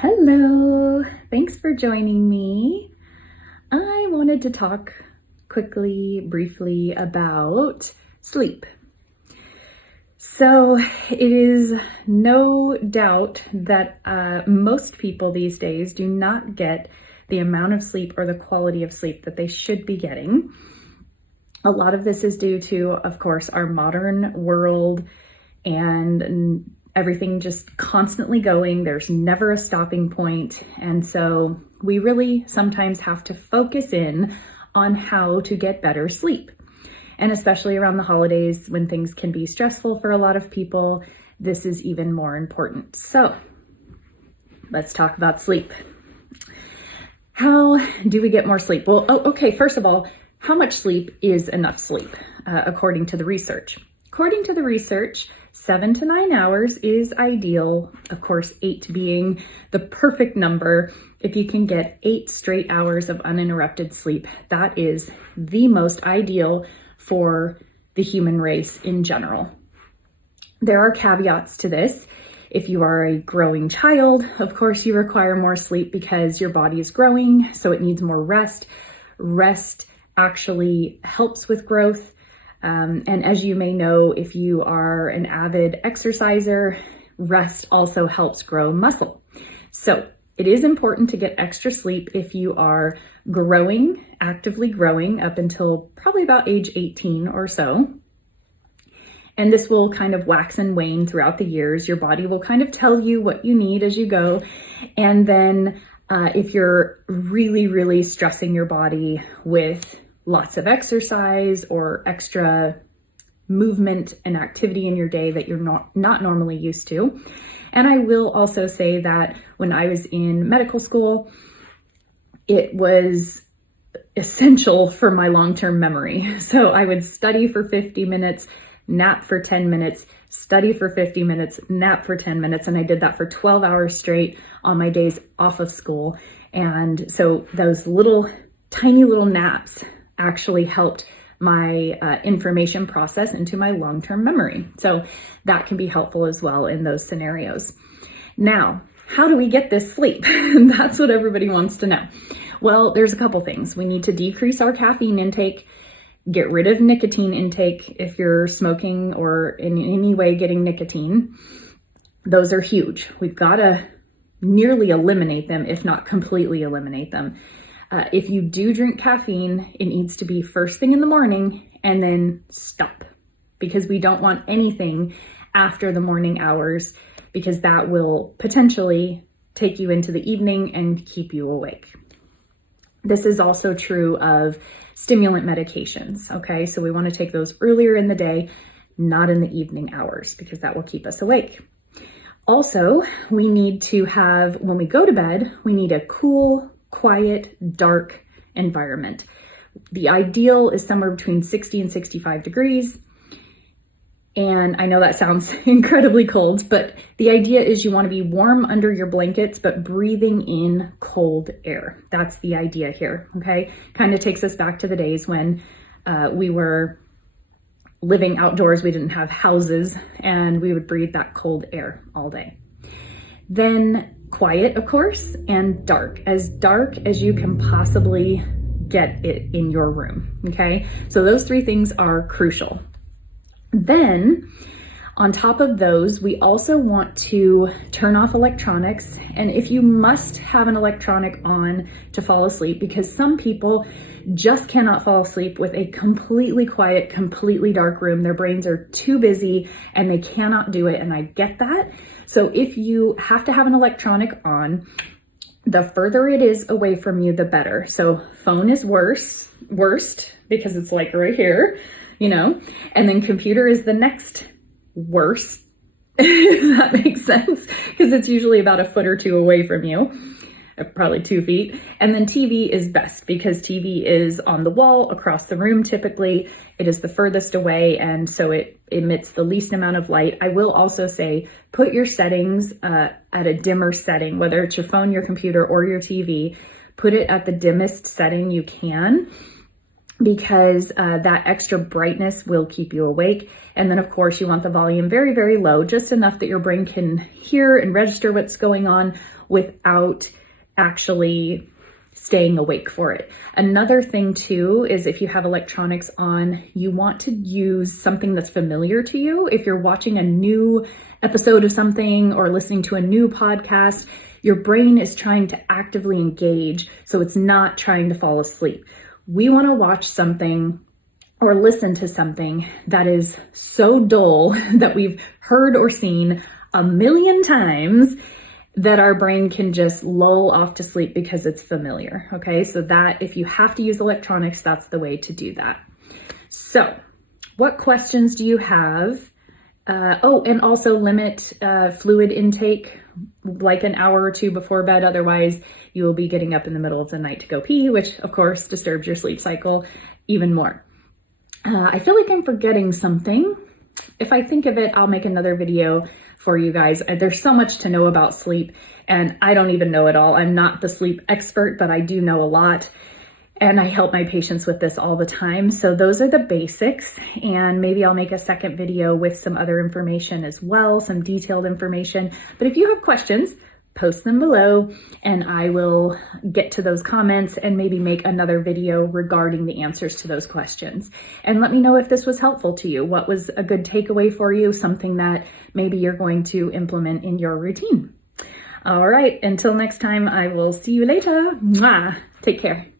Hello, thanks for joining me. I wanted to talk briefly about sleep. So it is no doubt that most people these days do not get the amount of sleep or the quality of sleep that they should be getting. A lot of this is due to, of course, our modern world and everything just constantly going. There's never a stopping point. And so we really sometimes have to focus in on how to get better sleep. And especially around the holidays when things can be stressful for a lot of people, this is even more important. So let's talk about sleep. How do we get more sleep? Well, okay, first of all, how much sleep is enough sleep, according to the research? According to the research, 7 to 9 hours is ideal. Of course, 8 being the perfect number. If you can get 8 straight hours of uninterrupted sleep, that is the most ideal for the human race in general. There are caveats to this. If you are a growing child, of course, you require more sleep because your body is growing, so it needs more rest. Rest actually helps with growth. And as you may know, if you are an avid exerciser, rest also helps grow muscle. So it is important to get extra sleep if you are growing, actively growing up until probably about age 18 or so. And this will kind of wax and wane throughout the years. Your body will kind of tell you what you need as you go. And then if you're really stressing your body with lots of exercise or extra movement and activity in your day that you're not normally used to. And I will also say that when I was in medical school, it was essential for my long-term memory. So I would study for 50 minutes, nap for 10 minutes, study for 50 minutes, nap for 10 minutes. And I did that for 12 hours straight on my days off of school. And so those tiny little naps actually helped my information process into my long-term memory. So that can be helpful as well in those scenarios. Now, how do we get this sleep? That's what everybody wants to know. Well, there's a couple things. We need to decrease our caffeine intake, get rid of nicotine intake if you're smoking or in any way getting nicotine. Those are huge. We've got to nearly eliminate them, if not completely eliminate them. If you do drink caffeine, it needs to be first thing in the morning and then stop, because we don't want anything after the morning hours, because that will potentially take you into the evening and keep you awake. This is also true of stimulant medications, okay? So we want to take those earlier in the day, not in the evening hours, because that will keep us awake. Also, we need to have, when we go to bed, we need a cool, quiet, dark environment. The ideal is somewhere between 60 and 65 degrees. And I know that sounds incredibly cold, but the idea is you want to be warm under your blankets, but breathing in cold air. That's the idea here, okay? Kind of takes us back to the days when we were living outdoors. We didn't have houses, and we would breathe that cold air all day. Then quiet, of course, and dark as you can possibly get it in your room, okay? So those 3 things are crucial. Then, on top of those, we also want to turn off electronics. And if you must have an electronic on to fall asleep, because some people just cannot fall asleep with a completely quiet, completely dark room. Their brains are too busy and they cannot do it. And I get that. So if you have to have an electronic on, the further it is away from you, the better. So phone is worst because it's like right here, and then computer is the next worst, if that makes sense, because it's usually about a foot or 2 away from you, probably 2 feet. And then TV is best because TV is on the wall across the room. Typically it is the furthest away, and so it emits the least amount of light. I will also say, put your settings at a dimmer setting, whether it's your phone, your computer, or your TV. Put it at the dimmest setting you can, because that extra brightness will keep you awake. And then of course you want the volume very, very low, just enough that your brain can hear and register what's going on without actually staying awake for it. Another thing too is if you have electronics on, you want to use something that's familiar to you. If you're watching a new episode of something or listening to a new podcast, your brain is trying to actively engage, so it's not trying to fall asleep. We want to watch something or listen to something that is so dull that we've heard or seen a million times that our brain can just lull off to sleep because it's familiar. Okay, so that if you have to use electronics, that's the way to do that. So what questions do you have? And also limit fluid intake like an hour or two before bed. Otherwise, you will be getting up in the middle of the night to go pee, which of course disturbs your sleep cycle even more. I feel like I'm forgetting something. If I think of it, I'll make another video for you guys. There's so much to know about sleep, and I don't even know it all. I'm not the sleep expert, but I do know a lot. And I help my patients with this all the time. So those are the basics, and maybe I'll make a second video with some other information as well, some detailed information. But if you have questions, post them below and I will get to those comments and maybe make another video regarding the answers to those questions. And let me know if this was helpful to you. What was a good takeaway for you? Something that maybe you're going to implement in your routine. All right, until next time, I will see you later. Mwah. Take care.